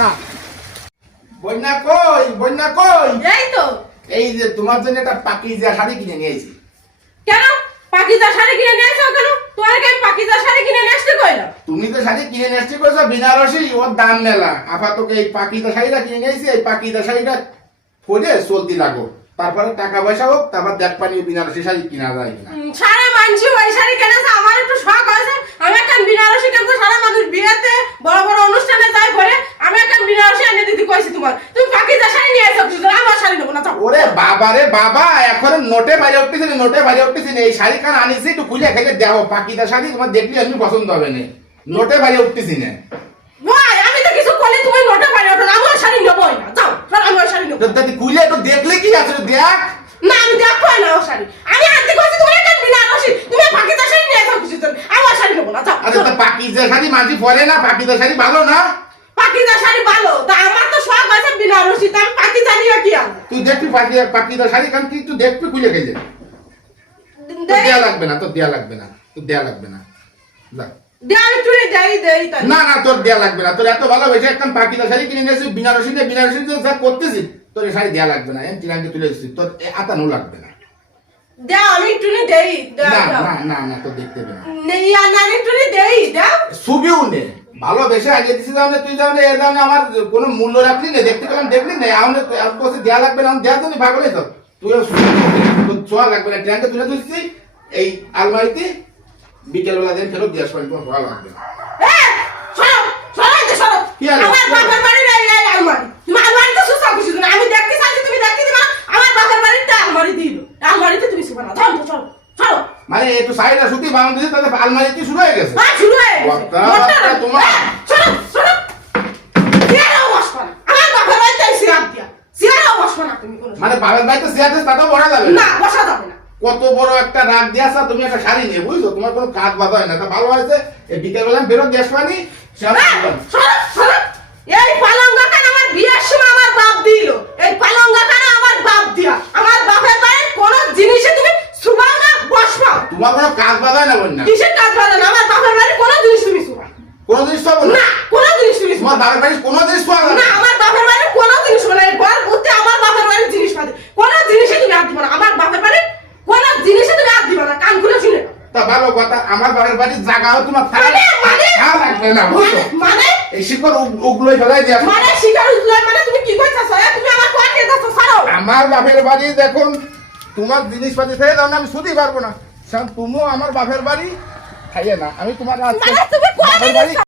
চা। বন্যা কই, বন্যা কই? এই তো। এই যে তোমার জন্য একটা পাকিজা শাড়ি কিনে নিয়ে এসেছি। কেন পাকিজা শাড়ি কিনে নিয়ে এসেছো কেন? তোমার কি পাকিজা শাড়ি কিনে নিয়ে আসতে কইলো? তুমি তো শাড়ি কিনে নিয়ে আসতে কইছো বেনারসি, ওর দাম মেলা। আপাতত এই পাকিজা শাড়িটা কিনে নিয়ে এসেছি, এই পাকিজা শাড়িটা পরে চলতি লাগো। তারপরে টাকা পয়সা হোক, তারপর দেখ পানি বেনারসি শাড়ি কিনা যায় কিনা। সারা মানুষ ওই শাড়ি কিনেছে, আমার একটু শখ হয়েছে। আমি একটা বেনারসি কিনবো, সারা মানুষ বিয়েতে বড় বড় অনুষ্ঠানে যায় পরে, আমি একটা বেনারসি এনে দিতে কইছি তোমার। তুমি পাকিজা শাড়ি নিয়ে এসেছো, আমার শাড়ি নেবো না। ওরে বাবা রে বাবা, এখন নোটে বাইরে উঠতেছি না, নোটে বাইরে উঠতেছি না। এই শাড়ি খান আনিছি, একটু খুলে খেলে দেখো পাকিজা শাড়ি তোমার দেখলে এমনি পছন্দ হবে না। নোটে বাইরে উঠতেছি না। ভাই আমি তো কিছু করলে তুমি নোটে বাইরে ওঠো, আমার শাড়ি নেবোই না। যাও, আমার শাড়ি নেবো। তো খুলে একটু দেখলে কি আছে দেখ। না আমি দেখবো না ওর শাড়ি। আমি আনতে কইছি তুমি একটা বেনারসি, তুমি পাকিজা শাড়ি নিয়ে এসেছো কিছু দিন। আমার শাড়ি নেবো না। যাও। আচ্ছা তো পাকিজা শাড়ি মাঝি পরে না, পাকিজা শাড়ি ভালো না? পাকিজা শাড়ি ভালো, তা আমার তো শখ আছে বেনারসি, তা আমি পাকিজা নিয়ে কি আনবো? তুই দেখবি পাকিজা শাড়ি কান কি তুই দেখবি খুলে খেলে। তোর দেয়া লাগবে না, তোর দেয়া লাগবে না, তোর দেয়া লাগবে না। যা। দেই চুরি দেই তাই। না না তোর দেয়া লাগবে না, তোর এত ভালোবেসে একটা পাকিজা শাড়ি কিনে নিয়েছিস, বেনারসি নিয়ে বেনারসি যা করতেছিস, তোর এই শাড়ি দেয়া লাগবে না। চিরাঙ্গে তুলে দিচ্ছিস, তোর আতানো লাগবে না। দাও আমি চুরি দেই। না না না না তোর দেখতে হবে না। নেই আর না চুরি দেই দাও। ছবিও নে ভালোবেসে আগে দিছিস, তাহলে তুই তাহলে এ তাহলে আমার কোনো মূল্য রাখলি না, দেখতে পেলাম দেখলি না, আমাদের তোর দেয়া লাগবে না, দেওয়ার জন্য ভাগ হলে তো তুইও তোর ছোঁয়া লাগবে না। ট্রেনকে তুলে দিচ্ছি এই আলমারিতে, বিকেলবেলা দিন ফেরত দিয়ে আসবেন, তোমার ভালো লাগবে না। কি হলো? আমার বাবার বাড়ির এই আলমারি, তুমি আলমারি তো সুসা কিছু না, আমি দেখতে চাইছি তুমি দেখতে দিবা। আমার বাবার বাড়িতে আলমারি দিল, আলমারিতে তুমি শুবা না। চলো চলো চলো। মানে একটু সাইডে সুতি বাউন্ড দিয়েছে, তাহলে আলমারি কি শুরু হয়ে গেছে? হ্যাঁ শুরু হয়ে গেছে। বাপ্পা, তোমার চলো চলো। সিয়ারাও বসবা না, আমার বাবার বাড়িতে সিয়ার দিয়া, সিয়ারাও বসবা না তুমি কোনো। মানে বাবার বাড়িতে চেয়ার দিয়েছে, তাতেও বসা যাবে না বসা যাবে না। কত বড় একটা রাগ দিয়ে আসা, তুমি একটা শাড়ি নিয়ে বুঝছো, তোমার কোনো কাজ বাধা হয় না। তা ভালো হয়েছে এই বিকেলবেলা ফেরত দিয়ে আসবানি। এই পালঙ্গা কান আমার বিয়ের সময় আমার বাপ দিল, এই পালঙ্গা কান আমার বাপ দিয়া। আমার বাপের বাড়ির কোন জিনিসে তুমি সুবাও না বসবাও। তোমার কোনো কাজ বাধা হয় না বন্যা? কিসের কাজ বাড়ে না? আমার বাপের বাড়ির কোন জিনিস তুমি সুবা কোনো জিনিস পাবো না, কোন জিনিস তুমি তোমার বাবার বাড়ির কোনো জিনিস পাবো না। আমার বাপের বাড়ির কোন জিনিস মানে ঘর ভর্তি আমার বাপের বাড়ির জিনিস পাবে, কোন জিনিসে তুমি হাত দিবা না। আমার বাপের বাড়ির কোন জিনিসে তুমি হাত দিবা না, কান খুলে শুনে। তা ভালো কথা, আমার বাবার বাড়ির জায়গাও তোমার লাগবে না বুঝছো? মানে এই শিকড় উগলোই ফেলাই দিয়ে মানে শিকার উজলাই মানে তুমি কি কইতাছো? তুমি আমার কোন দিয়ে যাচ্ছ? ছাড়ো। আমার বাপের বাড়ি দেখুন, তোমার জিনিসপাতি থেকে দাও না, আমি শুধু পারবো না। তুমিও আমার বাপের বাড়ি খাইয়ে না, আমি তোমার মানে তুমি কোন বাপের বাড়ি